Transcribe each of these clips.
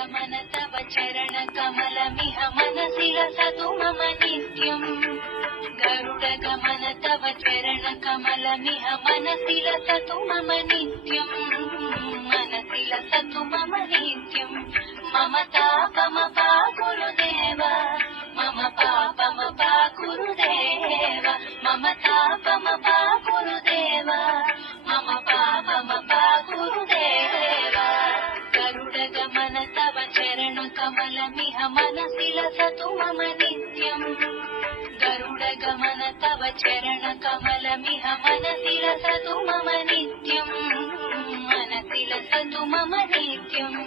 गरुडगमन तव चरणकमलमिह मनसि लसतु मम नित्यम् गरुडगमन तव चरणकमलमिह मनसि लसतु मम नित्यम् मनसि लसतु मम नित्यम् मम तापमपा गुरुदेव मम पापमपा गुरुदेव मम तापमपा गुरुदेव मम पापमपा गुरुदेव गरुडगमन तव चरणकमलमिह मनसि लसतु मम नित्यम् गरुडगमन तव चरणकमलमिह मनसि लसतु मम नित्यम् मनसि लसतु मम नित्यम्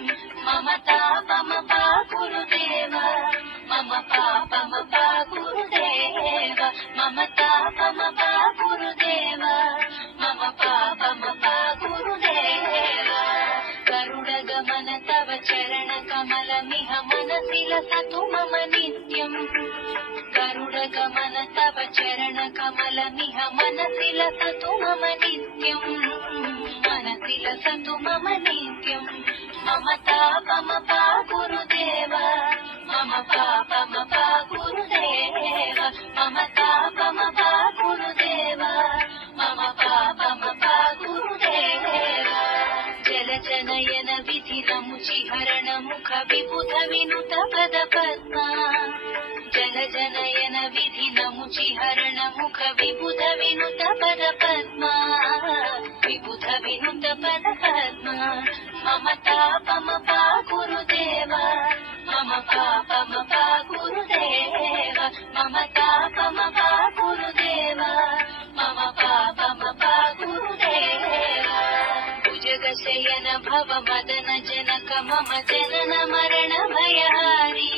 मम तापमपा गुरुदेव मम पापमपा गुरुदेव मम तापमपा गुरुदेव मम पापमपा गुरुदेव गरुडगमन तव चरणकमलमिह मनसि लसतु मम नित्यम् गरुडगमन तव चरणकमलमिह मनसि लसतु मम नित्यम् मनसि लसतु मम नित्यम् मम तापमपा गुरुदेव मम पापमपा गुरुदेव मम तापमपा गुरुदेव मम पापमपा गुरुदेव जलजनयन विधिनमुचिहरण मुख विबुध विनुत पद पद्मा जलजनयन विधिनमुचिहरण मुख विबुध विनुत पद पद्मा विबुध विनुत पद पद्मा मम तापमपा गुरुदेव मम पापमपा गुरुदेव मम तापमपा गुरुदेव मम पापमपा गुरुदेव भुजगशयन भव मदन जनक मम जनन मरण भयहारी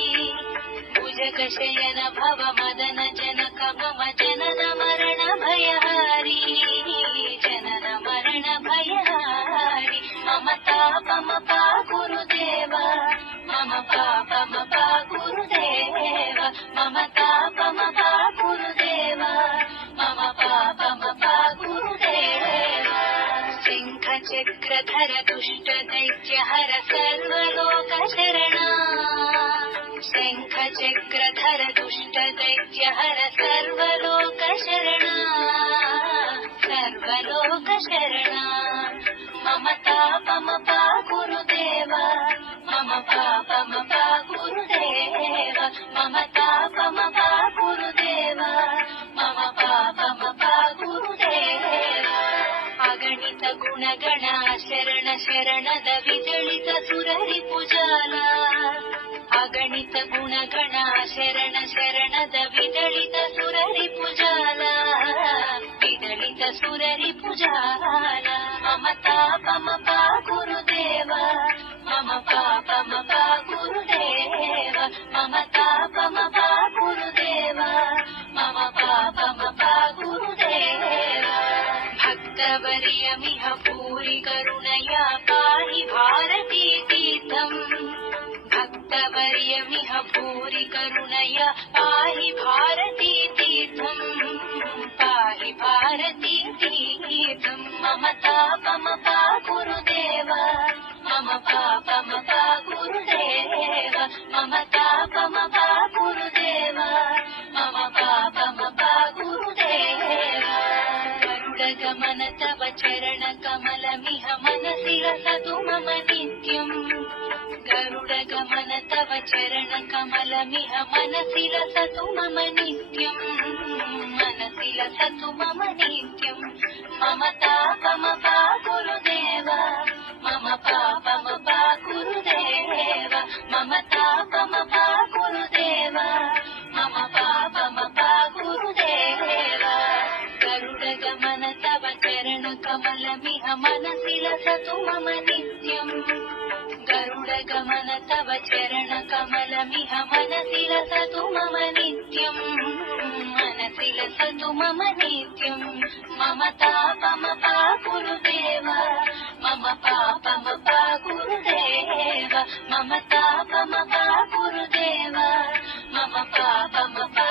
भुजगशयन भव मदन जनक मम जनन मरण भयहारी जनन मरण भयहारी मम तापमपा गुरुदेव मम पापमपा गुरुदेव मम तापमपा गुरुदेव मम पापमपा गुरुदेव शङ्खचक्रधर दुष्ट दैत्यहर सर्वलोकशरणा शङ्खचक्रधर दुष्ट दैत्यहर सर्वलोकशरणा सर्वलोकशरणा मम तापमपा गुरुदेव मम पापमपा गुरुदेव मम तापमपा गुरुदेव मम पापमपा गुरुदेव अगणित गुणगण शरण शरणद विजलित सुररि पुजाला अगणित गुणगण शरण शरणद विदलित सुररि पुजाला विदलित सुररि पुजाला मम तापमपा गुरुदेव मम पापमपा गुरुदेव मम तापमपा गुरुदेव मम पापमपा गुरुदेव भक्तवर्यमिह पूरि करुणया पाहि भारती तीर्थम् भक्तवर्यमिह पूरि करुणया पाहि भारती तीर्थम् पाहि भारती तीर्थम् मम तापमपा गुरुदेव मम पापमपा गुरुदेव मम तापमपा गुरुदेव मम पापमपा गुरुदेव गरुडगमन तव चरणकमलमिह मनसि लसतु मम नित्यम् गरुडगमन तव चरणकमलमिह मनसि लसतु मम नित्यम् मनसि लसतु मम नित्यम् मम तापमपा गुरुदेव मम पापमपा गुरुदेव मम तापमपा गुरुदेव मम पापमपा गुरुदेव गरुडगमन तव चरणकमलमिह मनसि लसतु मम नित्यम् गरुडगमन तव चरणकमलमिह मनसि लसतु मम नित्यम् मनसि लसतु मम नित्यम् मम तापमपा गुरुदेव मम पापमपा गुरुदेव मम तापमपा गुरुदेव मम पापमपा